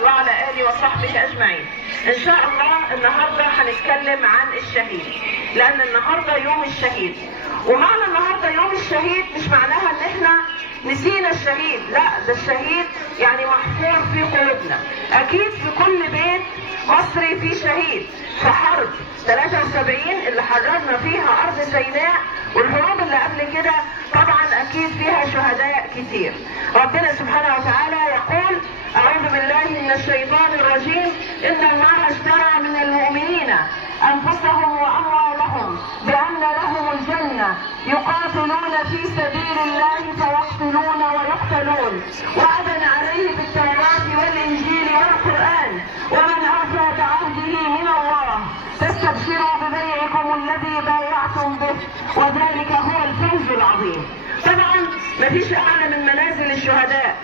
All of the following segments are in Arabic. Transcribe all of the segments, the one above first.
محمد وعلى آله وصحبه أجمعين. إن شاء الله النهاردة هنتكلم عن الشهيد، لأن النهاردة يوم الشهيد. ومعنى النهاردة يوم الشهيد مش معناها إن إحنا نسينا الشهيد، لا، ده الشهيد يعني محفور في قلوبنا. أكيد في كل بيت مصري في شهيد في حرب 73 اللي حررنا فيها أرض سيناء، والحروب اللي قبل كده طبعا أكيد فيها شهداء كتير. ربنا سبحانه وتعالى يقول: أعوذ بالله من الشيطان الرجيم، إن الله اشترى من المؤمنين أنفسهم وأموالهم بأن لهم الجنة يقاتلون في سبيل الله فيقتلون ويقتلون وعدا عليه بالتوراة والإنجيل والقرآن ومن أوفى بعهده من الله فاستبشروا ببيعكم الذي بايعتم به وذلك هو الفوز العظيم. طبعا مفيش أعلى من منازل الشهداء.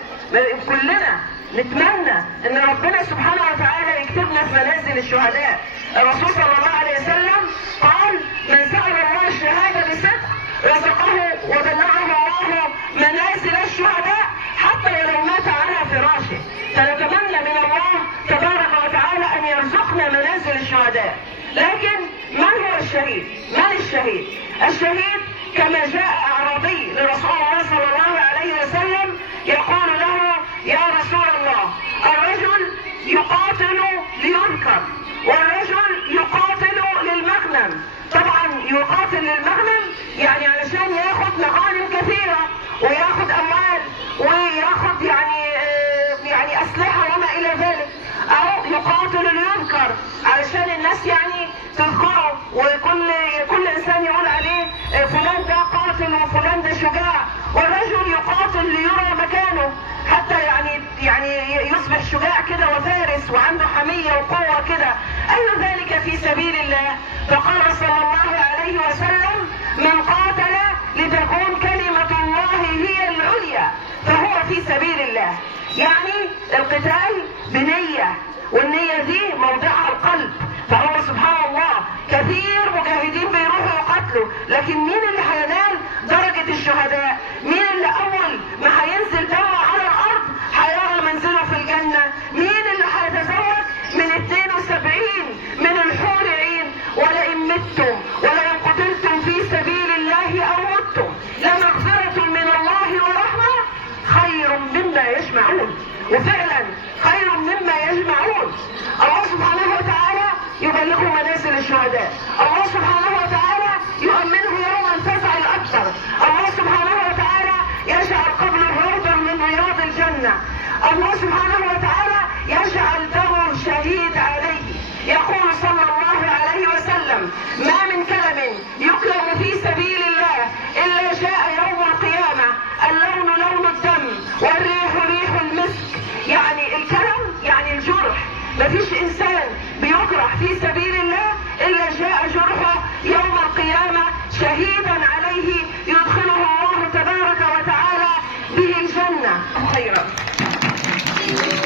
كلنا نتمنى ان ربنا سبحانه وتعالى يكتبنا في منازل الشهداء. الرسول صلى الله عليه وسلم قال: من سأل الله الشهادة بصدق رزقه وبلغه الله منازل الشهداء حتى ولو مات على فراشه. فنتمنى من الله تبارك وتعالى ان يرزقنا منازل الشهداء. لكن من هو الشهيد؟ من الشهيد؟ الشهيد كما جاء اعرابي لرسول الله صلى الله عليه وسلم يقول له: يا رسول الله، الرجل يقاتل لينكر والرجل يقاتل للمغنم. طبعا يقاتل للمغنم يعني علشان ياخد مغانم كثيرة وياخد اموال وياخد يعني اسلحة وما الى ذلك، او يقاتل لينكر علشان الناس يعني تذكره وكل انسان يقول عليه فلان ده قاتل وفلان ده شجاع. والرجل يقاتل ليرى مكانه حتى يعني يصبح شجاع كده وفارس وعنده حمية وقوة كده. أي ذلك في سبيل الله. فقال صلى الله عليه وسلم: من قاتل لتكون كلمة الله هي العليا فهو في سبيل الله. يعني القتال بنية، والنية دي موضعها القلب. فهو سبحان الله كثير مجاهدين بيروحوا يقاتلوا، لكن مين اللي هينال درجة الشهداء؟ مين اللي أول ما هينزل دمه على الأرض هيرى منزله في الجنة؟ مين اللي هيتزوج من 72 من الحور العين؟ ولئن متم ولئن قتلتم في سبيل الله أو متم لمغفرة من الله ورحمة خير مما يجمعون. وفعلا خير مما يجمعون. الله سبحانه وتعالى يبلغ منازل الشهداء. الله سبحانه وتعالى يؤمنه يوم الفزع الأكبر. الله سبحانه وتعالى يجعل قبره روضا من رياض الجنة. الله سبحانه وتعالى يجعل دمه شهيد عليه. يقول صلى الله عليه وسلم: ما من كلم يكلم في سبيل الله إلا جاء يوم القيامة اللون لون الدم والريح ريح المسك. يعني الكلم يعني الجرح. مفيش إنسان بيجرح في سبيل الله إلا جاء جرحه يوم القيامة شهيدا عليه يدخله الله تبارك وتعالى به الجنة. خيرا.